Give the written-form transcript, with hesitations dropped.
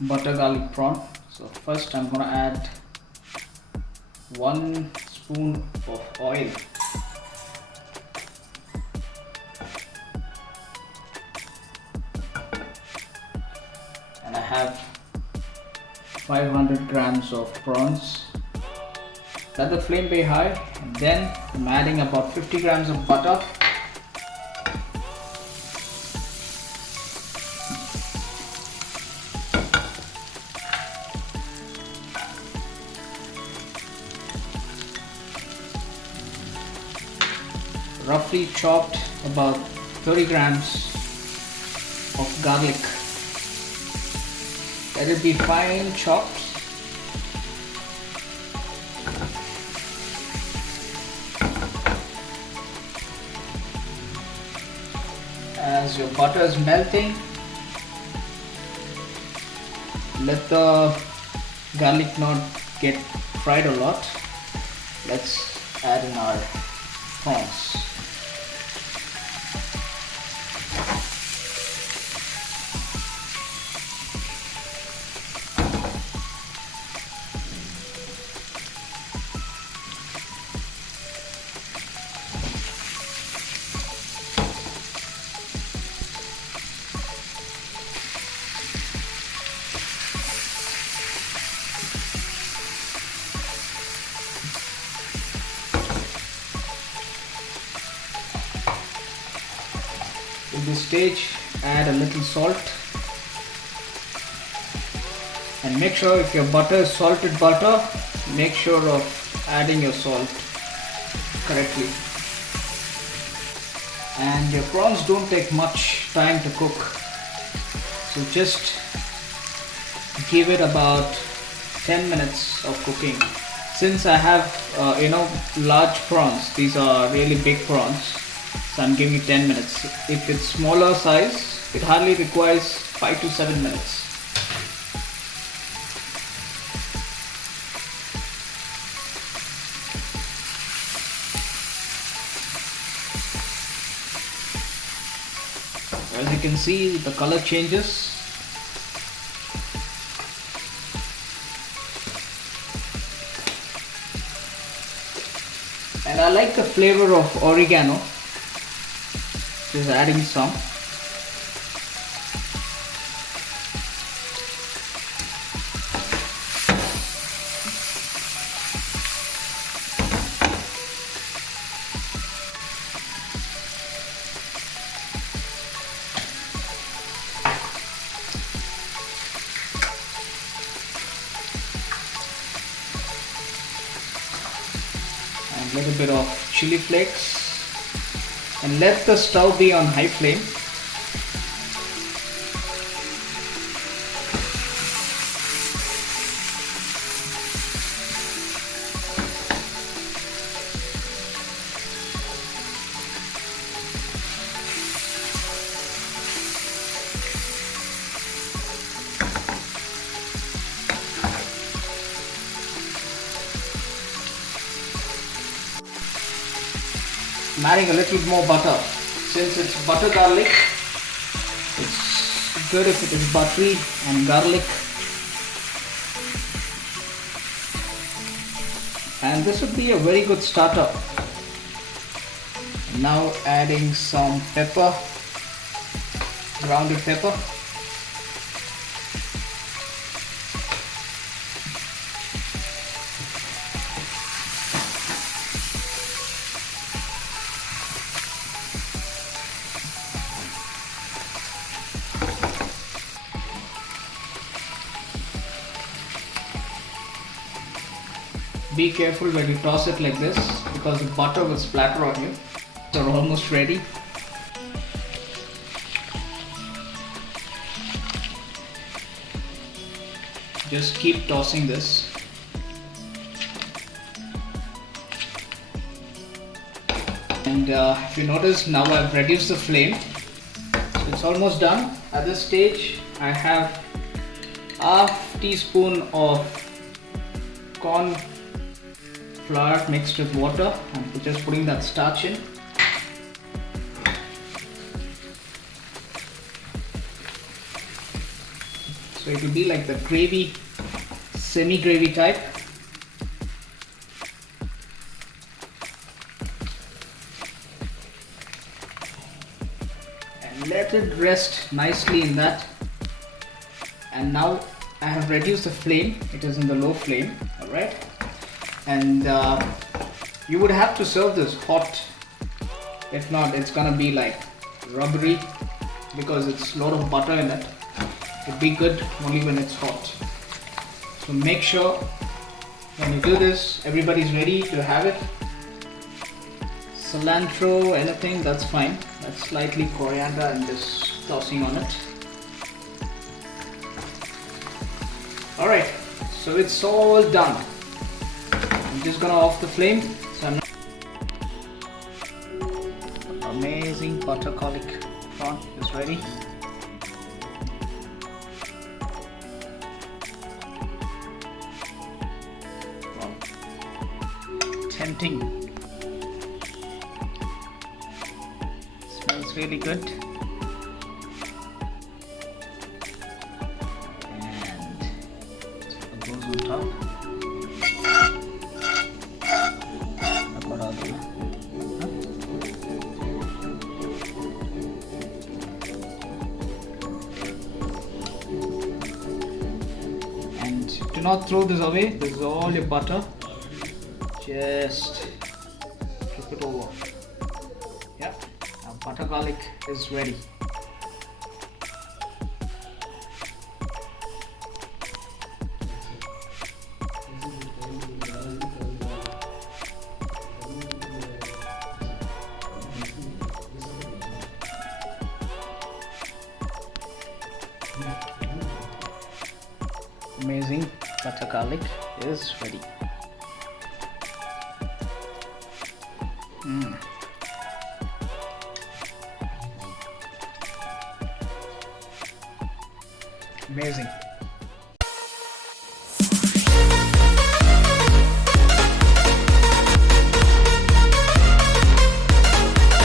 butter garlic prawn. So first I'm gonna add 1 spoon of oil. And I have 500 grams of prawns. Let the flame be high, and then I'm adding about 50 grams of butter. Roughly chopped about 30 grams of garlic. Let it be fine chopped. As your butter is melting, let the garlic not get fried a lot. Let's add in our prawns. In this stage, add a little salt, and make sure if your butter is salted butter, make sure of adding your salt correctly. And your prawns don't take much time to cook, so just give it about 10 minutes of cooking. Since I have large prawns, these are really big prawns, so I'm giving it 10 minutes. If it's smaller size, it hardly requires 5 to 7 minutes. As you can see, the color changes. And I like the flavor of oregano. Just adding some. And a little bit of chili flakes. And let the stove be on high flame. I'm adding a little more butter. Since it's butter garlic, it's good if it is buttery and garlic. And this would be a very good starter. Now adding some pepper, grounded pepper. Be careful when you toss it like this, because the butter will splatter on you. They're almost ready. Just keep tossing this. And if you notice, now I've reduced the flame, so it's almost done. At this stage, I have half teaspoon of corn flour mixed with water. I'm just putting that starch in. So it will be like the gravy, semi-gravy type. And let it rest nicely in that. And now I have reduced the flame. It is in the low flame. Alright. And you would have to serve this hot. If not, it's gonna be like rubbery because it's a lot of butter in it. It'd be good only when it's hot. So make sure when you do this, everybody's ready to have it. Cilantro, anything, that's fine. That's slightly coriander and just tossing on it. Alright, so it's all done. I'm just gonna off the flame. So I'm amazing butter garlic prawn is ready. Wow. Tempting. Smells really good. And it goes on top. Do not throw this away. This is all your butter. Just keep it over. Yeah, our butter garlic is ready. Amazing butter garlic is ready. Amazing.